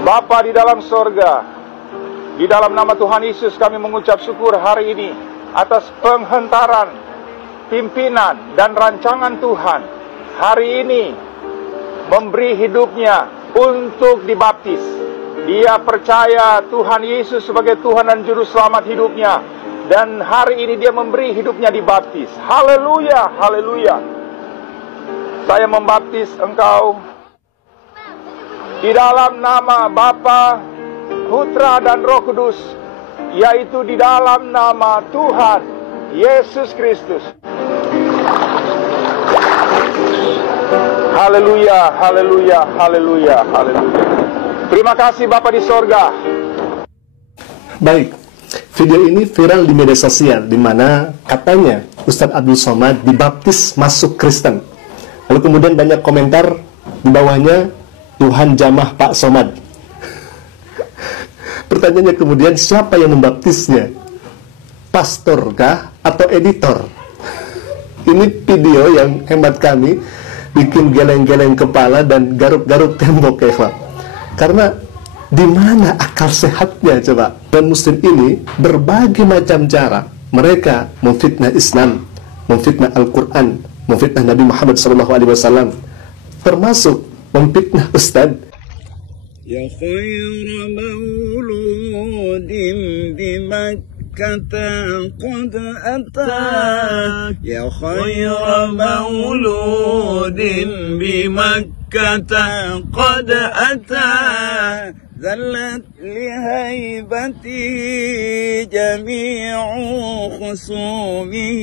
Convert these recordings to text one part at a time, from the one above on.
Bapa di dalam sorga, di dalam nama Tuhan Yesus kami mengucap syukur hari ini atas penghentaran, pimpinan dan rancangan Tuhan hari ini memberi hidupnya untuk dibaptis. Dia percaya Tuhan Yesus sebagai Tuhan dan Juru Selamat hidupnya, dan hari ini dia memberi hidupnya dibaptis. Haleluya, haleluya. Saya membaptis engkau di dalam nama Bapa, Putra dan Roh Kudus, yaitu di dalam nama Tuhan Yesus Kristus. Haleluya, haleluya, haleluya, haleluya. Terima kasih Bapa di sorga. Baik, video ini viral di media sosial, di mana katanya Ustadz Abdul Somad dibaptis masuk Kristen. Lalu kemudian banyak komentar di bawahnya, Tuhan jamah Pak Somad. Pertanyaannya kemudian, siapa yang membaptisnya? Pastor kah atau editor? Ini video yang hemat kami bikin geleng-geleng kepala dan garuk-garuk tembok ya Pak. Karena di mana akal sehatnya coba? Dan muslim ini berbagai macam cara mereka memfitnah Islam, memfitnah Al-Quran, memfitnah Nabi Muhammad SAW, termasuk memfitnah Ustaz. Ya khaira mauludin bimakkata qad ata, ya khaira mauludin bimakkata qad ata, ذلت لهيبتي جميع خصومه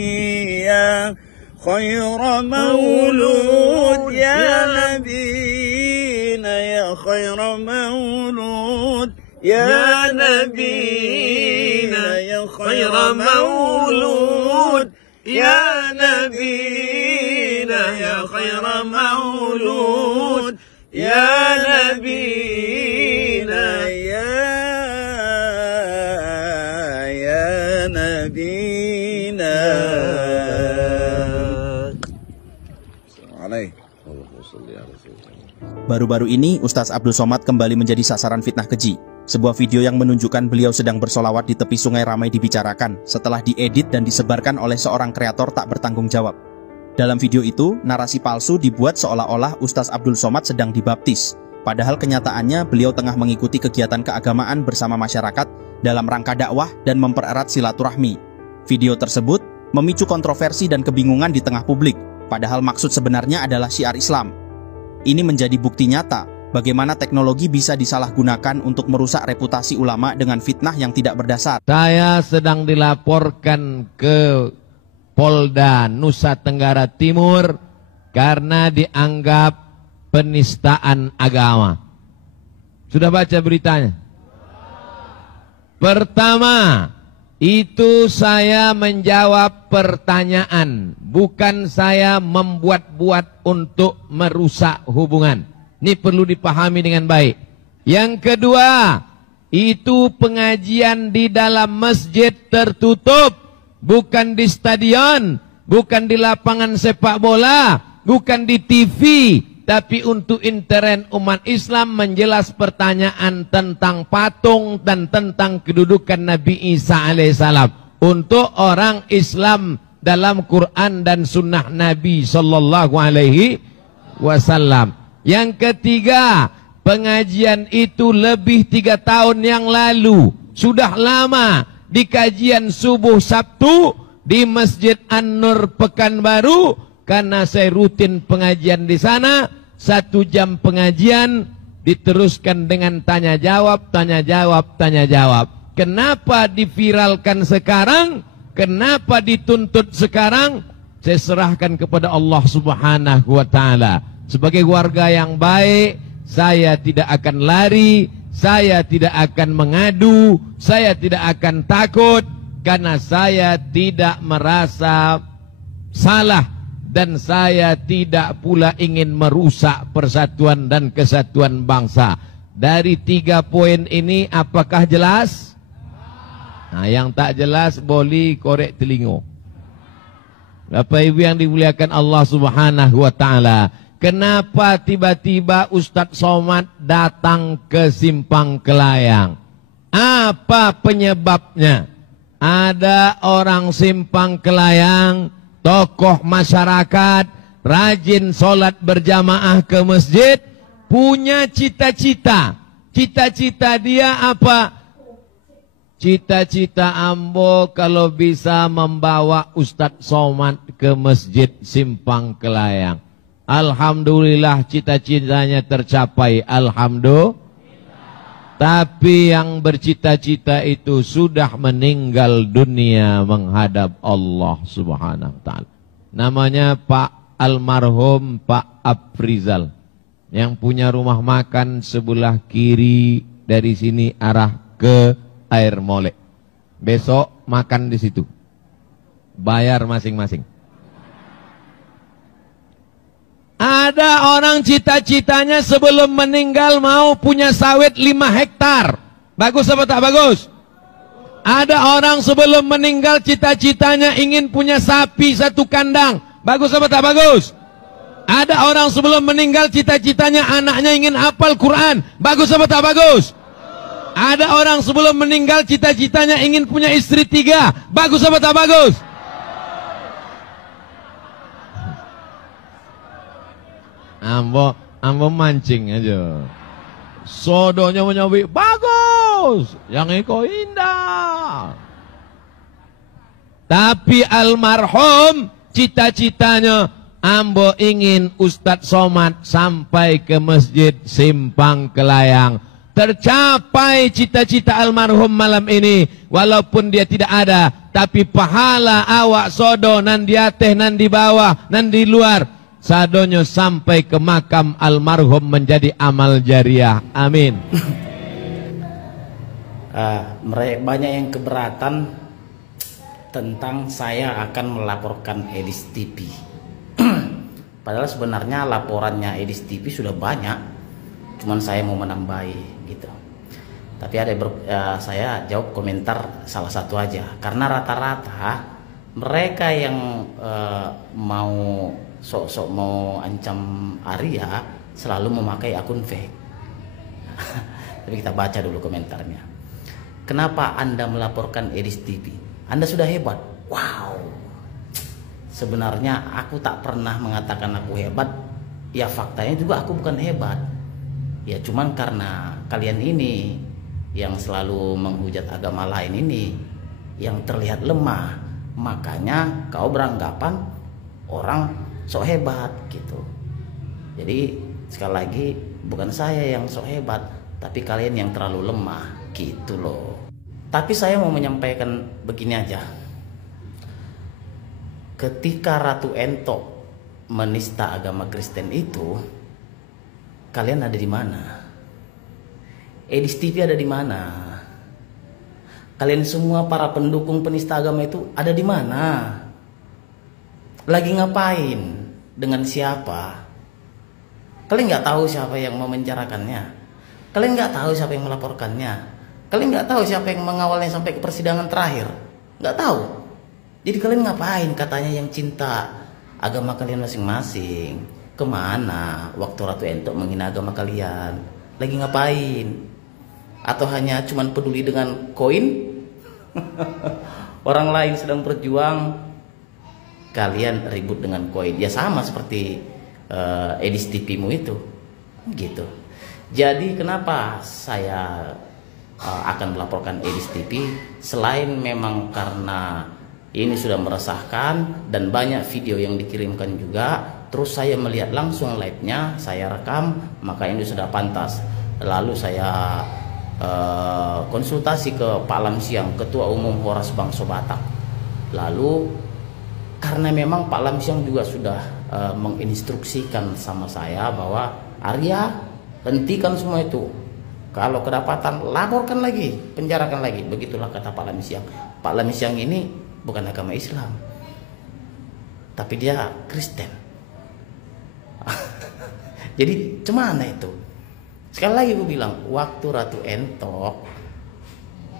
يا خير مولود يا نبينا يا خير مولود يا نبينا يا خير مولود يا نبينا يا خير مولود يا نبينا يا نبينا. Baru-baru ini, Ustadz Abdul Somad kembali menjadi sasaran fitnah keji. Sebuah video yang menunjukkan beliau sedang bersolawat di tepi sungai ramai dibicarakan setelah diedit dan disebarkan oleh seorang kreator tak bertanggung jawab. Dalam video itu, narasi palsu dibuat seolah-olah Ustadz Abdul Somad sedang dibaptis. Padahal kenyataannya beliau tengah mengikuti kegiatan keagamaan bersama masyarakat dalam rangka dakwah dan mempererat silaturahmi. Video tersebut memicu kontroversi dan kebingungan di tengah publik, padahal maksud sebenarnya adalah syiar Islam. Ini menjadi bukti nyata bagaimana teknologi bisa disalahgunakan untuk merusak reputasi ulama dengan fitnah yang tidak berdasar. Saya sedang dilaporkan ke Polda Nusa Tenggara Timur karena dianggap penistaan agama. Sudah baca beritanya? Pertama, itu saya menjawab pertanyaan, bukan saya membuat-buat untuk merusak hubungan. Ini perlu dipahami dengan baik. Yang kedua, itu pengajian di dalam masjid tertutup, bukan di stadion, bukan di lapangan sepak bola, bukan di TV, tapi untuk intern umat Islam menjelas pertanyaan tentang patung dan tentang kedudukan Nabi Isa alaihissalam untuk orang Islam dalam Quran dan Sunnah Nabi Sallallahu Alaihi Wasallam. Yang ketiga, pengajian itu lebih 3 tahun yang lalu, sudah lama di kajian subuh Sabtu di Masjid An-Nur Pekanbaru, karena saya rutin pengajian di sana. 1 jam pengajian diteruskan dengan tanya jawab, tanya jawab, tanya jawab. Kenapa diviralkan sekarang? Kenapa dituntut sekarang? Saya serahkan kepada Allah Subhanahu wa Ta'ala. Sebagai warga yang baik, saya tidak akan lari, saya tidak akan mengadu, saya tidak akan takut, karena saya tidak merasa salah. Dan saya tidak pula ingin merusak persatuan dan kesatuan bangsa. Dari 3 poin ini apakah jelas? Nah, yang tak jelas boleh korek telinga. Bapak Ibu yang dimuliakan Allah Subhanahu wa Ta'ala, kenapa tiba-tiba Ustadz Somad datang ke Simpang Kelayang? Apa penyebabnya? Ada orang Simpang Kelayang, tokoh masyarakat, rajin sholat berjamaah ke masjid, punya cita-cita. Cita-cita dia apa? Cita-cita ambo kalau bisa membawa Ustadz Somad ke masjid Simpang Kelayang. Alhamdulillah cita-citanya tercapai. Alhamdulillah. Tapi yang bercita-cita itu sudah meninggal dunia menghadap Allah Subhanahu wa ta'ala. Namanya Pak almarhum Pak Afrizal, yang punya rumah makan sebelah kiri dari sini arah ke Air Molek. Besok makan di situ. Bayar masing-masing. Ada orang cita-citanya sebelum meninggal mau punya sawit 5 hektar. Bagus apa tak bagus? Ada orang sebelum meninggal cita-citanya ingin punya sapi 1 kandang. Bagus apa tak bagus? Ada orang sebelum meninggal cita-citanya anaknya ingin hafal Quran. Bagus apa tak bagus? Ada orang sebelum meninggal cita-citanya ingin punya istri 3. Bagus apa tak bagus? Ambo mancing aja. Sodonya menyawi, bagus. Yang iko indah. Tapi almarhum cita-citanya, ambo ingin Ustadz Somad sampai ke masjid Simpang Kelayang. Tercapai cita-cita almarhum malam ini. Walaupun dia tidak ada, tapi pahala awak sodo nan di atas, nan di bawah, nan di luar, sadonyo sampai ke makam almarhum menjadi amal jariah. Amin. Banyak yang keberatan tentang saya akan melaporkan Edis TV. Padahal sebenarnya laporannya Edis TV sudah banyak, cuman saya mau menambahi gitu. Tapi ada saya jawab komentar salah satu aja, karena rata-rata mereka yang mau sok-sok mau ancam Arya selalu memakai akun fake. Tapi kita baca dulu komentarnya. Kenapa Anda melaporkan Edis TV? Anda sudah hebat. Wow. Sebenarnya aku tak pernah mengatakan aku hebat. Ya faktanya juga aku bukan hebat. Ya cuman karena kalian ini yang selalu menghujat agama lain ini yang terlihat lemah, makanya kau beranggapan orang sok hebat gitu. Jadi sekali lagi bukan saya yang sok hebat, tapi kalian yang terlalu lemah gitu loh. Tapi saya mau menyampaikan begini aja. Ketika Ratu Ento menista agama Kristen itu, kalian ada di mana? Edis TV ada di mana? Kalian semua para pendukung penista agama itu ada di mana? Lagi ngapain? Dengan siapa? Kalian nggak tahu siapa yang memenjarakannya. Kalian nggak tahu siapa yang melaporkannya. Kalian nggak tahu siapa yang mengawalnya sampai ke persidangan terakhir. Nggak tahu. Jadi kalian ngapain katanya yang cinta agama kalian masing-masing? Kemana waktu Ratu Ento menghina agama kalian? Lagi ngapain? Atau hanya cuman peduli dengan koin? Orang lain sedang berjuang, kalian ribut dengan koin. Ya sama seperti Edis TV-mu itu gitu. Jadi kenapa saya akan melaporkan Edis TV? Selain memang karena ini sudah meresahkan dan banyak video yang dikirimkan juga, terus saya melihat langsung live-nya, saya rekam, maka ini sudah pantas. Lalu saya konsultasi ke Pak Lamsiang, Ketua Umum Horas Bangso Batak. Lalu karena memang Pak Lamsiang juga sudah menginstruksikan sama saya bahwa Arya, hentikan semua itu. Kalau kedapatan laporkan lagi, penjarakan lagi. Begitulah kata Pak Lamsiang. Pak Lamsiang ini bukan agama Islam, tapi dia Kristen. Jadi cemana itu? Sekali lagi gue bilang, waktu Ratu Ento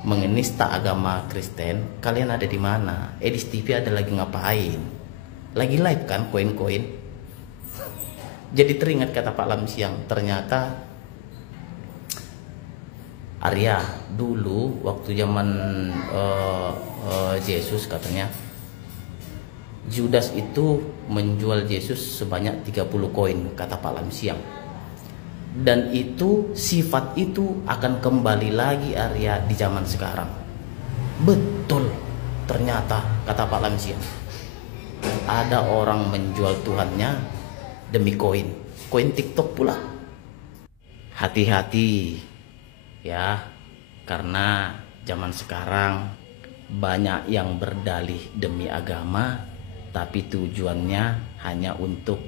mengenista agama Kristen, kalian ada di mana? Edis TV ada lagi ngapain? Lagi live kan, koin-koin. Jadi teringat kata Pak Lam Siang, ternyata Arya dulu waktu zaman Yesus katanya Judas itu menjual Yesus sebanyak 30 koin, kata Pak Lam Siang. Dan itu sifat itu akan kembali lagi Arya di zaman sekarang. Betul, ternyata kata Pak Lam Siang. Ada orang menjual Tuhannya demi koin TikTok pula. Hati-hati ya, karena zaman sekarang banyak yang berdalih demi agama, tapi tujuannya hanya untuk